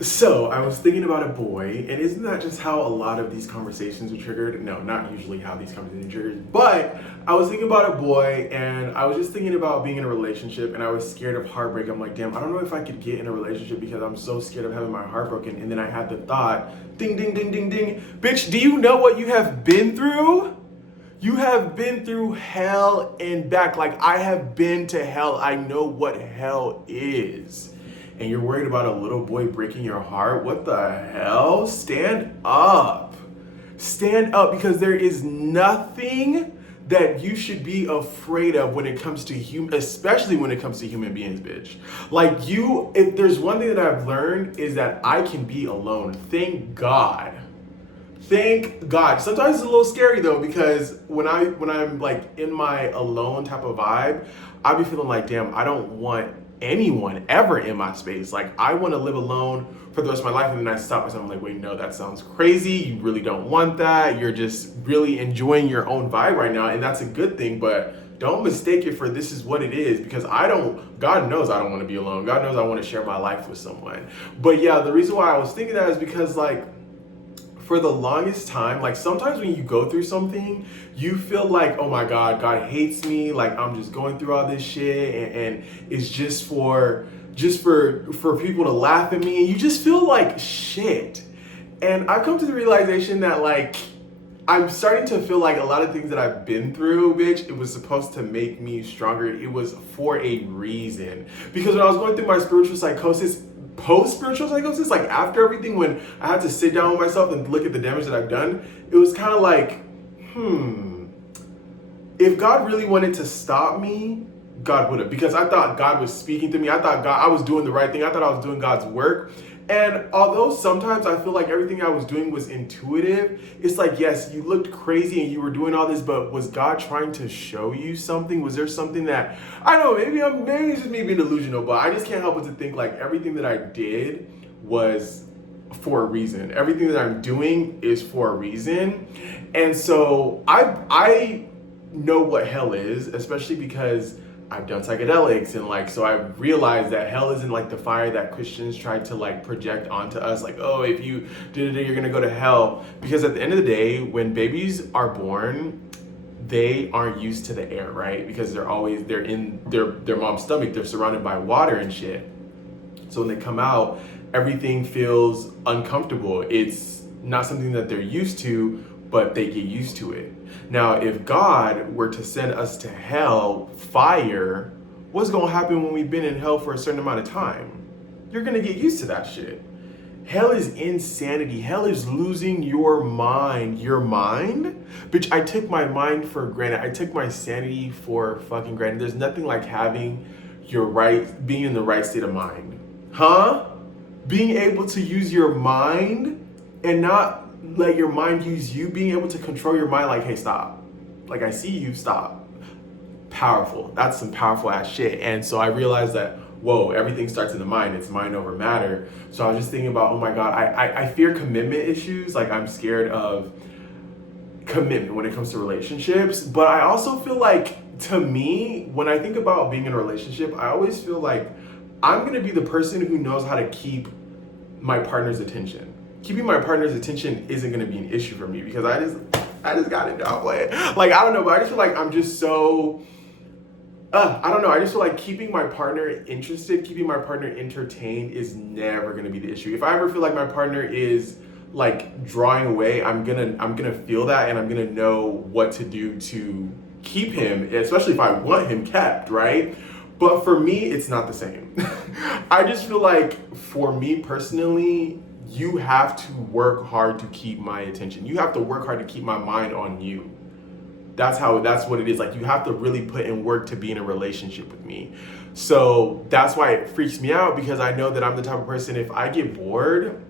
So I was thinking about a boy, and isn't that just how a lot of these conversations are triggered? No, not usually how these conversations are triggered, but I was thinking about a boy, and I was just thinking about being in a relationship, and I was scared of heartbreak. I'm like, damn, I don't know if I could get in a relationship because I'm so scared of having my heart broken. And then I had the thought, ding, ding, ding, ding, ding, bitch, do you know what you have been through? You have been through hell and back. Like, I have been to hell. I know what hell is. And you're worried about a little boy breaking your heart? What the hell? Stand up. Stand up, because there is nothing that you should be afraid of when it comes to especially when it comes to human beings, bitch. Like, if there's one thing that I've learned is that I can be alone. Thank God. Thank God. Sometimes it's a little scary though, because when I'm like in my alone type of vibe, I be feeling like, damn, I don't want anyone ever in my space. Like, I want to live alone for the rest of my life. And then I stop myself. I'm like, wait, no, that sounds crazy. You really don't want that. You're just really enjoying your own vibe right now, and that's a good thing. But don't mistake it for this is what it is, because God knows I don't want to be alone. God knows I want to share my life with someone. But yeah, the reason why I was thinking that is because, like, for the longest time, like, sometimes when you go through something, you feel like, oh my God, God hates me. Like, I'm just going through all this shit, and it's just for people to laugh at me, and you just feel like shit. And I've come to the realization that, like, I'm starting to feel like a lot of things that I've been through, bitch, it was supposed to make me stronger. It was for a reason. Because when I was going through my spiritual psychosis, post spiritual psychosis, like after everything, when I had to sit down with myself and look at the damage that I've done, it was kind of like, if God really wanted to stop me, God would have. Because I thought God was speaking to me. I thought I was doing the right thing. I thought I was doing God's work. And although sometimes I feel like everything I was doing was intuitive, it's like, yes, you looked crazy and you were doing all this, but was God trying to show you something? Was there something that, I don't know, maybe it's just me being delusional, but I just can't help but to think like everything that I did was for a reason. Everything that I'm doing is for a reason. And so I know what hell is, especially because I've done psychedelics, and like, so I realized that hell isn't like the fire that Christians try to like project onto us, like, oh, if you did it, you're gonna go to hell. Because at the end of the day, when babies are born, they aren't used to the air, right? Because they're in their mom's stomach, they're surrounded by water and shit. So when they come out, everything feels uncomfortable. It's not something that they're used to, but they get used to it. Now, if God were to send us to hell, fire, what's gonna happen when we've been in hell for a certain amount of time? You're gonna get used to that shit. Hell is insanity. Hell is losing your mind. Your mind? Bitch, I took my mind for granted. I took my sanity for fucking granted. There's nothing like being in the right state of mind. Huh? Being able to use your mind and not let your mind use you, being able to control your mind, like, hey, stop. Like, I see you, stop. Powerful. That's some powerful ass shit. And so I realized that, whoa, everything starts in the mind. It's mind over matter. So I was just thinking about, oh my God, I fear commitment issues. Like, I'm scared of commitment when it comes to relationships. But I also feel like, to me, when I think about being in a relationship, I always feel like I'm going to be the person who knows how to keep my partner's attention. Keeping my partner's attention isn't going to be an issue for me, because I just got it down playing. Like, I don't know, but I just feel like I'm just so, I don't know. I just feel like keeping my partner interested, keeping my partner entertained is never going to be the issue. If I ever feel like my partner is like drawing away, I'm gonna feel that, and I'm gonna know what to do to keep him, especially if I want him kept, right? But for me, it's not the same. I just feel like, for me personally, you have to work hard to keep my attention. You have to work hard to keep my mind on you. That's what it is. Like, you have to really put in work to be in a relationship with me. So that's why it freaks me out, because I know that I'm the type of person, if I get bored,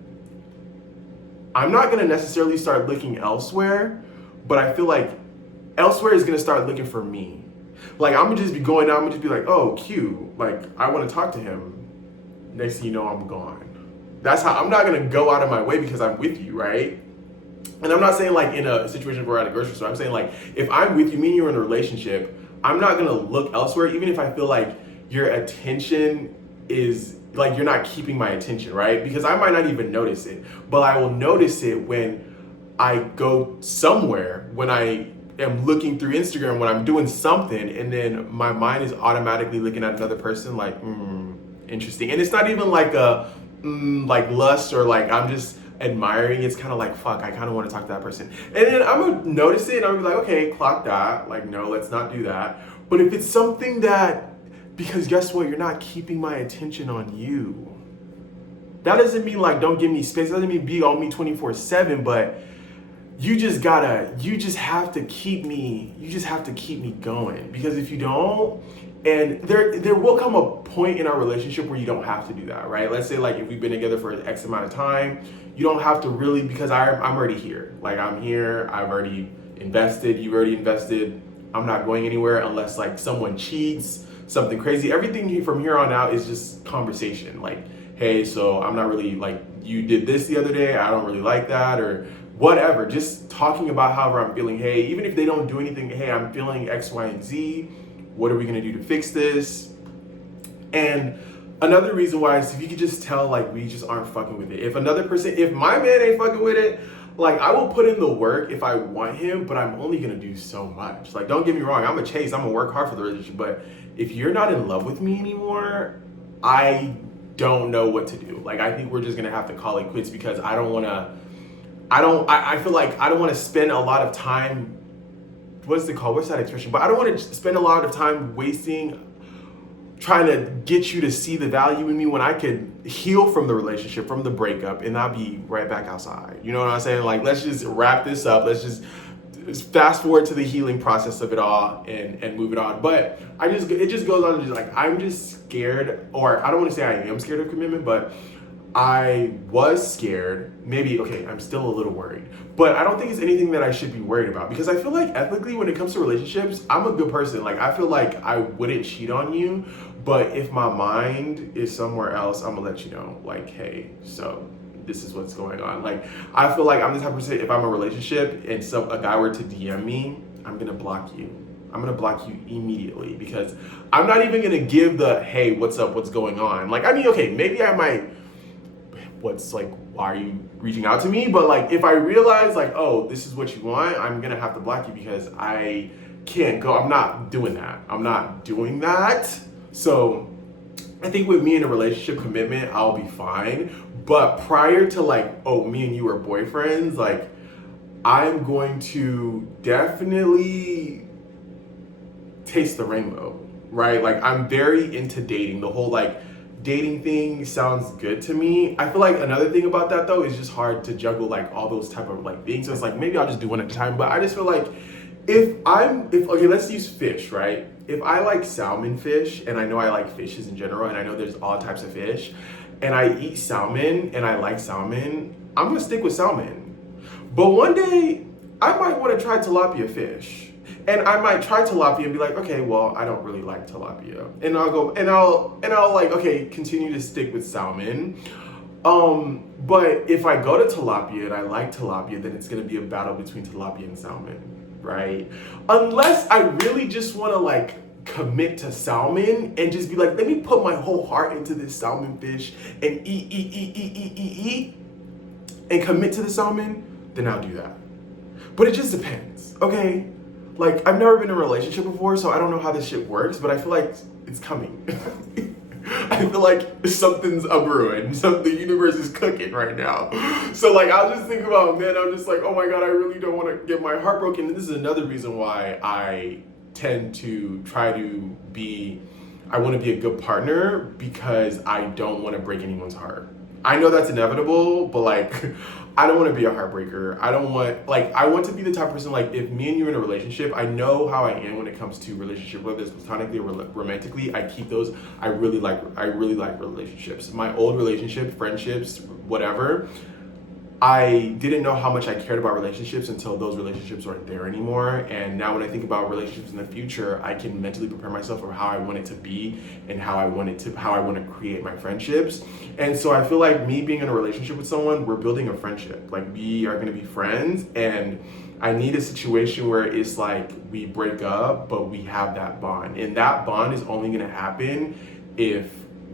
I'm not gonna necessarily start looking elsewhere, but I feel like elsewhere is gonna start looking for me. Like, I'm gonna just be going out, I'm gonna just be like, oh, cute. Like, I wanna talk to him. Next thing you know, I'm gone. That's how, I'm not gonna go out of my way because I'm with you, right? And I'm not saying like in a situation where we're at a grocery store. I'm saying like, if I'm with you, me and you're in a relationship, I'm not gonna look elsewhere, even if I feel like your attention is like you're not keeping my attention, right? Because I might not even notice it, but I will notice it when I go somewhere, when I am looking through Instagram, when I'm doing something, and then my mind is automatically looking at another person like, interesting. And it's not even like a like lust or like I'm just admiring. It's kind of like, fuck, I kind of want to talk to that person. And then I'm gonna notice it and I'm gonna be like, okay, clock that. Like, no, let's not do that. But if it's something that, because guess what, you're not keeping my attention on you. That doesn't mean like don't give me space. It doesn't mean be on me 24/7, but you just have to keep me going. Because if you don't, and there will come a point in our relationship where you don't have to do that, right? Let's say like if we've been together for X amount of time, you don't have to really, because I'm already here. Like I'm here, I've already invested, you've already invested. I'm not going anywhere unless like someone cheats, something crazy. Everything from here on out is just conversation. Like, hey, so I'm not really like, you did this the other day, I don't really like that, or whatever. Just talking about however I'm feeling. Hey, even if they don't do anything, hey, I'm feeling X, Y, and Z. What are we gonna do to fix this? And another reason why is if you could just tell like we just aren't fucking with it. If my man ain't fucking with it, like I will put in the work if I want him, but I'm only gonna do so much. Like don't get me wrong, I'm gonna work hard for the relationship, but if you're not in love with me anymore, I don't know what to do. Like I think we're just gonna have to call it quits because I feel like I don't want to spend a lot of time, what's that expression? But I don't want to spend a lot of time trying to get you to see the value in me when I could heal from the relationship, from the breakup, and I'll be right back outside. You know what I'm saying? Like, let's just wrap this up. Let's just fast forward to the healing process of it all and move it on. But it just goes on to just like, I'm just scared, or I don't want to say I am scared of commitment, but I was scared. Maybe, okay, I'm still a little worried. But I don't think it's anything that I should be worried about because I feel like ethically when it comes to relationships, I'm a good person. Like I feel like I wouldn't cheat on you, but if my mind is somewhere else, I'm gonna let you know, like, hey, so this is what's going on. Like I feel like I'm the type of person, if I'm in a relationship and a guy were to DM me, I'm gonna block you. I'm gonna block you immediately because I'm not even gonna give the, hey, what's up, what's going on? Like, I mean, okay, maybe I might, why are you reaching out to me? But like, if I realize like, oh, this is what you want, I'm gonna have to block you because I can't go. I'm not doing that. So I think with me in a relationship commitment, I'll be fine. But prior to like, oh, me and you are boyfriends, like I'm going to definitely taste the rainbow, right? Like I'm very into dating. The whole like dating thing sounds good to me. I feel like another thing about that though is just hard to juggle like all those type of like things. So it's like maybe I'll just do one at a time. But I just feel like okay, let's use fish, right? If I like salmon fish and I know I like fishes in general and I know there's all types of fish and I eat salmon and I like salmon, I'm gonna stick with salmon. But one day I might want to try tilapia fish. And I might try tilapia and be like, okay, well, I don't really like tilapia. And I'll like, okay, continue to stick with salmon. But if I go to tilapia and I like tilapia, then it's gonna be a battle between tilapia and salmon, right? Unless I really just wanna like commit to salmon and just be like, let me put my whole heart into this salmon fish and eat, and commit to the salmon, then I'll do that. But it just depends, okay? Like, I've never been in a relationship before, so I don't know how this shit works, but I feel like it's coming. I feel like something's a brewing. The universe is cooking right now. So, like, I'll just think about, man, I'm just like, oh my God, I really don't want to get my heart broken. And this is another reason why I tend to I want to be a good partner because I don't want to break anyone's heart. I know that's inevitable, but like, I don't want to be a heartbreaker. I want to be the type of person, like, if me and you are in a relationship, I know how I am when it comes to relationship, whether it's platonically or romantically. I keep those. I really like relationships. My old relationship, friendships, whatever, I didn't know how much I cared about relationships until those relationships weren't there anymore. And now when I think about relationships in the future, I can mentally prepare myself for how I want it to be and how I want to create my friendships. And so I feel like me being in a relationship with someone, we're building a friendship. Like, we are going to be friends, and I need a situation where it's like we break up, but we have that bond. And that bond is only going to happen if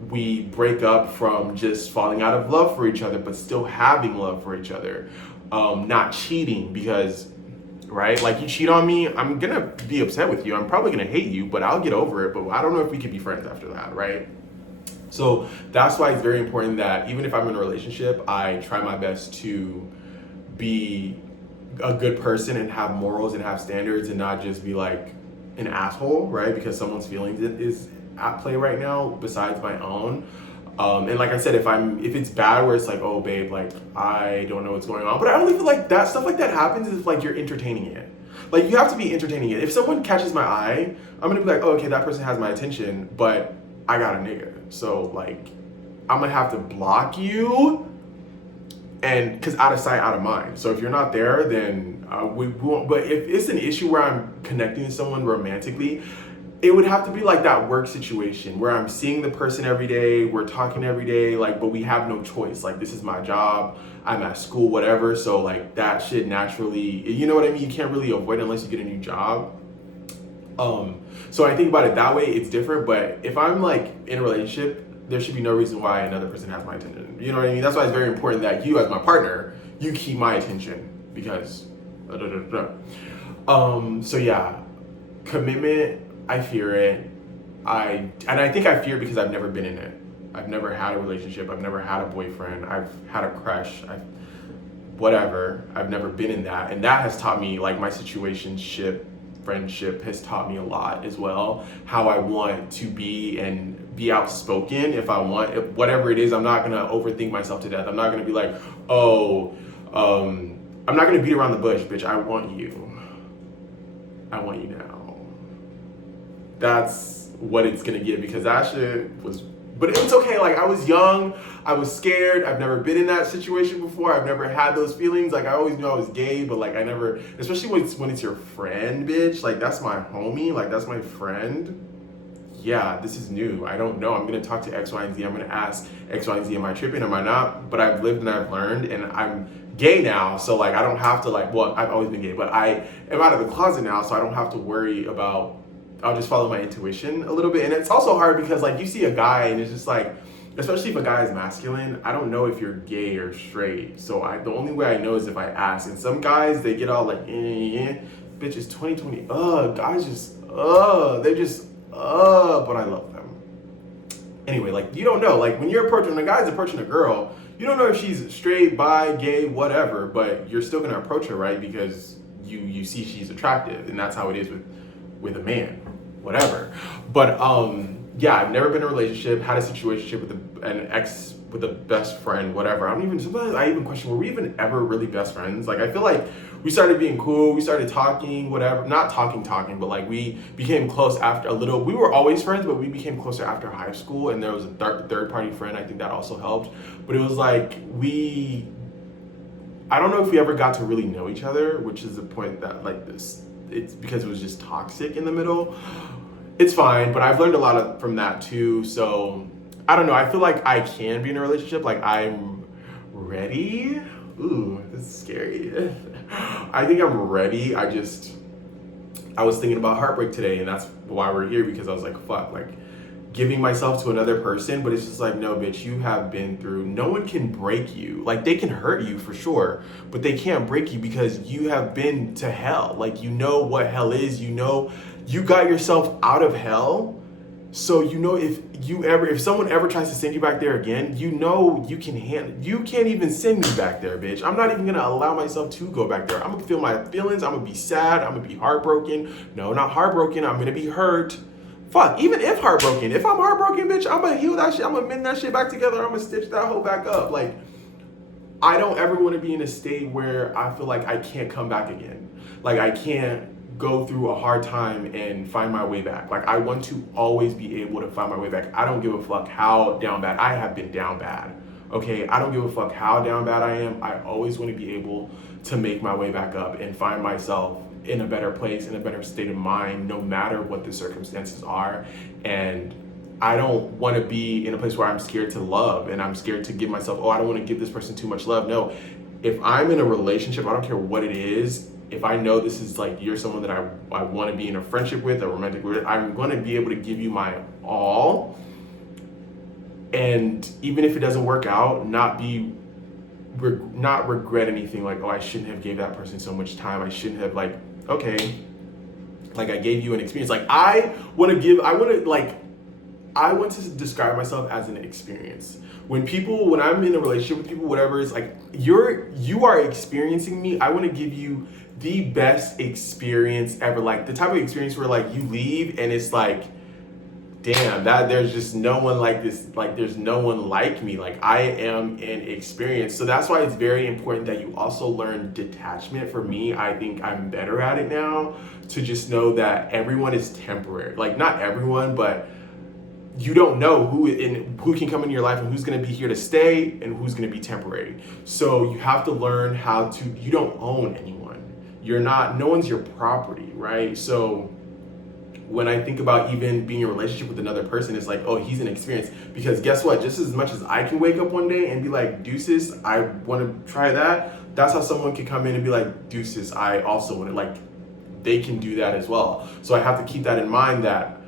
we break up from just falling out of love for each other, but still having love for each other. Not cheating, because, right? Like, you cheat on me, I'm gonna be upset with you. I'm probably gonna hate you, but I'll get over it. But I don't know if we could be friends after that, right? So that's why it's very important that even if I'm in a relationship, I try my best to be a good person and have morals and have standards and not just be like an asshole, right? Because someone's feelings is at play right now besides my own. And like I said, if it's bad where it's like, oh babe, like I don't know what's going on, but I only feel like that stuff like that happens if like you're entertaining it. Like, you have to be entertaining it. If someone catches my eye, I'm gonna be like, oh, okay, that person has my attention, but I got a nigga. So like, I'm gonna have to block you, and because out of sight, out of mind. So if you're not there, then we won't. But if it's an issue where I'm connecting to someone romantically, it would have to be like that work situation where I'm seeing the person every day, we're talking every day, like, but we have no choice. Like, this is my job, I'm at school, whatever. So like that shit naturally, you know what I mean? You can't really avoid it unless you get a new job. So I think about it that way, it's different. But if I'm like in a relationship, there should be no reason why another person has my attention. You know what I mean? That's why it's very important that you, as my partner, you keep my attention, because so yeah, commitment, I fear it. I think I fear because I've never been in it. I've never had a relationship. I've never had a boyfriend. I've had a crush. I've never been in that. And that has taught me, like, my situationship, friendship has taught me a lot as well. How I want to be and be outspoken if whatever it is. I'm not gonna overthink myself to death. I'm not gonna be like, I'm not gonna beat around the bush, bitch. I want you. I want you now. That's what it's gonna get, because that shit was, but it was okay. Like, I was young, I was scared. I've never been in that situation before. I've never had those feelings. Like, I always knew I was gay, but like I never, especially when it's your friend, bitch. Like, that's my homie. Like, that's my friend. Yeah, this is new. I don't know. I'm gonna talk to X, Y, and Z. I'm gonna ask X, Y, and Z, am I tripping? Am I not? But I've lived and I've learned, and I'm gay now. So like, I don't have to like, well, I've always been gay, but I am out of the closet now. So I don't have to worry about, I'll just follow my intuition a little bit. And it's also hard because like, you see a guy and it's just like, especially if a guy is masculine, I don't know if you're gay or straight. So the only way I know is if I ask. And some guys, they get all like, bitch, it's 2020. Guys just, they're just, but I love them. Anyway, like, you don't know. Like, when you're approaching, when a guy's approaching a girl, you don't know if she's straight, bi, gay, whatever, but you're still gonna approach her, right? Because you see she's attractive, and that's how it is with a man, whatever. But yeah, I've never been in a relationship, had a situationship with an ex, with a best friend, whatever. Sometimes I even question, were we even ever really best friends? Like, I feel like we started being cool, we started talking, whatever, not talking, but like we became close after a little. We were always friends, but we became closer after high school, and there was a third party friend. I think that also helped. But it was like, I don't know if we ever got to really know each other, which is the point that like this, it's because it was just toxic in the middle. It's fine, but I've learned a lot from that too. So I don't know, I feel like I can be in a relationship, like I'm ready. Ooh, this is scary. I think I'm ready. I was thinking about heartbreak today, and that's why we're here, because I was like, fuck, like giving myself to another person, but it's just like, no, bitch, you have been through, no one can break you. Like, they can hurt you for sure, but they can't break you because you have been to hell. Like, you know what hell is, you know, you got yourself out of hell. So you know, if someone ever tries to send you back there again, you know you can handle. You can't even send me back there, bitch. I'm not even gonna allow myself to go back there. I'm gonna feel my feelings. I'm gonna be sad. I'm gonna be heartbroken. No, not heartbroken. I'm gonna be hurt. Fuck, even if heartbroken. If I'm heartbroken, bitch, I'm gonna heal that shit. I'm gonna mend that shit back together. I'm gonna stitch that hoe back up. Like, I don't ever want to be in a state where I feel like I can't come back again. Like, I can't go through a hard time and find my way back. Like, I want to always be able to find my way back. I don't give a fuck how down bad. I have been down bad, okay? I don't give a fuck how down bad I am. I always want to be able to make my way back up and find myself in a better place, in a better state of mind, no matter what the circumstances are. And I don't want to be in a place where I'm scared to love and I'm scared to give myself, I don't want to give this person too much love. No, if I'm in a relationship, I don't care what it is, if I know this is like, you're someone that I want to be in a friendship with, a romantic with, I'm going to be able to give you my all. And even if it doesn't work out, not regret anything like, oh, I shouldn't have gave that person so much time. I shouldn't have, like, okay, like I gave you an experience. Like I want to describe myself as an experience. When I'm in a relationship with people, whatever, it's like you are experiencing me. I want to give you the best experience ever. Like the type of experience where like you leave and it's like, damn, that there's just no one like this. Like there's no one like me. Like I am an experience. So that's why it's very important that you also learn detachment. For me, I think I'm better at it now, to just know that everyone is temporary. Like not everyone, but you don't know who can come into your life and who's going to be here to stay and who's going to be temporary. So you have to learn you don't own anyone. No one's your property, right? So when I think about even being in a relationship with another person, it's like, oh, he's an experience. Because guess what? Just as much as I can wake up one day and be like, deuces, I want to try that. That's how someone can come in and be like, deuces, I also want to, like, they can do that as well. So I have to keep that in mind, that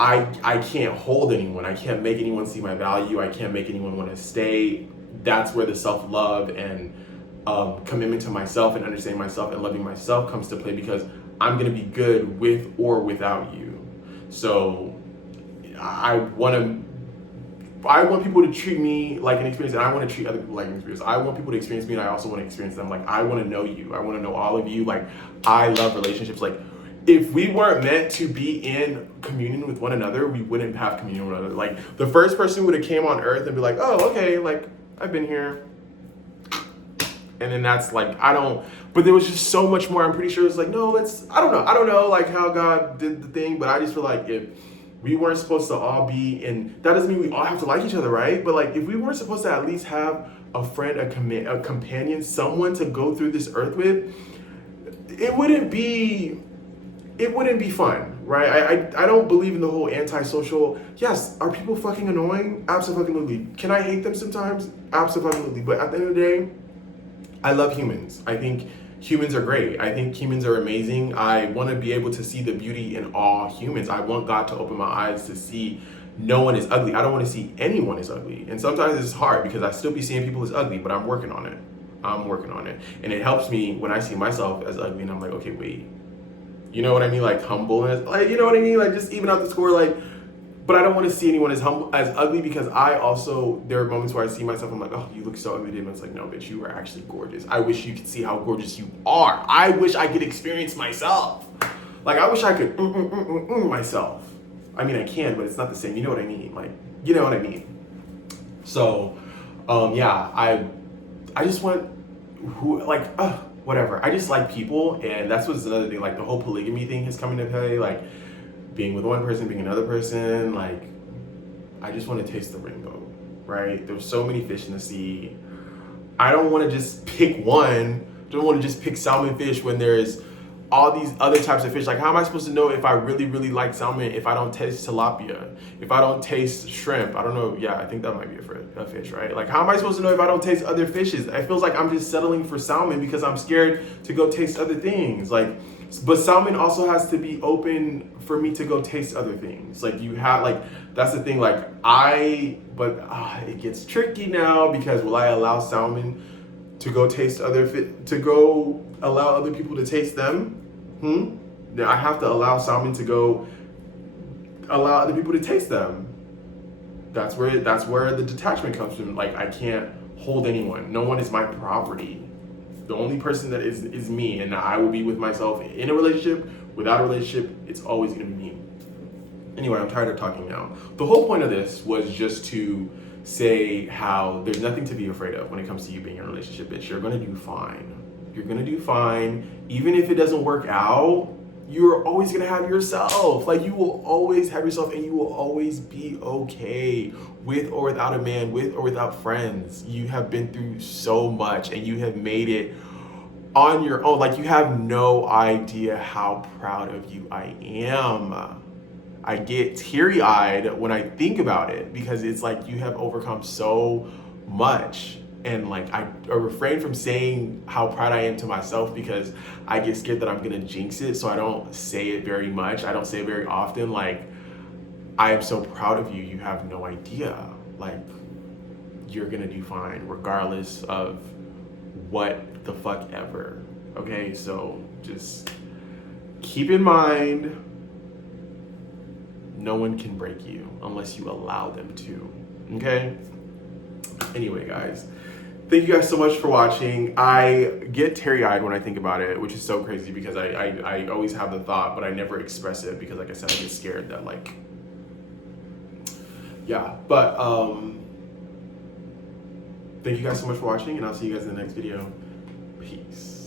I can't hold anyone. I can't make anyone see my value. I can't make anyone want to stay. That's where the self-love and commitment to myself and understanding myself and loving myself comes to play, because I'm going to be good with or without you. So I want people to treat me like an experience, and I want to treat other people like an experience. I want people to experience me, and I also want to experience them. Like I want to know you. I want to know all of you. Like I love relationships. Like if we weren't meant to be in communion with one another, we wouldn't have communion with one another. Like the first person would have came on earth and be like, oh, okay, like I've been here. And then that's like, but there was just so much more. I'm pretty sure it's like, no, I don't know like how God did the thing, but I just feel like if we weren't supposed to all be in, that doesn't mean we all have to like each other, right? But like if we weren't supposed to at least have a friend, a companion, someone to go through this earth with, it wouldn't be fun, right? I don't believe in the whole antisocial. Yes, are people fucking annoying? Absolutely. Can I hate them sometimes? Absolutely. But at the end of the day, I love humans. I think humans are great. I think humans are amazing. I want to be able to see the beauty in all humans. I want God to open my eyes to see no one is ugly. I don't want to see anyone as ugly. And sometimes it's hard because I still be seeing people as ugly, but I'm working on it. And it helps me when I see myself as ugly and I'm like, okay, wait. You know what I mean? Like humbleness, like, you know what I mean? Like just even out the score, like, but I don't want to see anyone as ugly, because there are moments where I see myself, I'm like, oh, you look so ugly. And it's like, no, bitch, you are actually gorgeous. I wish you could see how gorgeous you are. I wish I could experience myself. Like, I wish I could myself. I mean, I can, but it's not the same. You know what I mean? Like, you know what I mean? So, yeah, I just want whatever. I just like people, and that's what's another thing. Like the whole polygamy thing has come into play. Like being with one person, being another person. Like I just want to taste the rainbow, right? There's so many fish in the sea. I don't want to just pick one. I don't want to just pick salmon fish when there's all these other types of fish. Like how am I supposed to know if I really, really like salmon if I don't taste tilapia? If I don't taste shrimp? I don't know. Yeah, I think that might be a fish, right? Like how am I supposed to know if I don't taste other fishes? It feels like I'm just settling for salmon because I'm scared to go taste other things. Like, but salmon also has to be open for me to go taste other things. Like you have, like, that's the thing. Like it gets tricky now, because will I allow salmon to go taste allow other people to taste them? Then I have to allow salmon to go allow other people to taste them. That's where the detachment comes from. Like I can't hold anyone. No one is my property. The only person that is me, and I will be with myself in a relationship, without a relationship, it's always gonna be me. Anyway, I'm tired of talking now. The whole point of this was just to say how there's nothing to be afraid of when it comes to you being in a relationship, bitch. You're gonna do fine. You're gonna do fine. Even if it doesn't work out, you're always gonna have yourself. Like you will always have yourself, and you will always be okay with or without a man, with or without friends. You have been through so much, and you have made it on your own. Like you have no idea how proud of you I am. I get teary-eyed when I think about it, because it's like you have overcome so much. And like I refrain from saying how proud I am to myself, because I get scared that I'm gonna jinx it, so I don't say it very much. I don't say it very often. Like, I am so proud of you. You have no idea. like, you're gonna do fine regardless of what the fuck ever. Okay, so just keep in mind, no one can break you unless you allow them to. Okay? Anyway, guys, thank you guys so much for watching. I get teary-eyed when I think about it, which is so crazy because I always have the thought, but I never express it because, like I said, I get scared that, like, yeah. But thank you guys so much for watching, and I'll see you guys in the next video. Peace.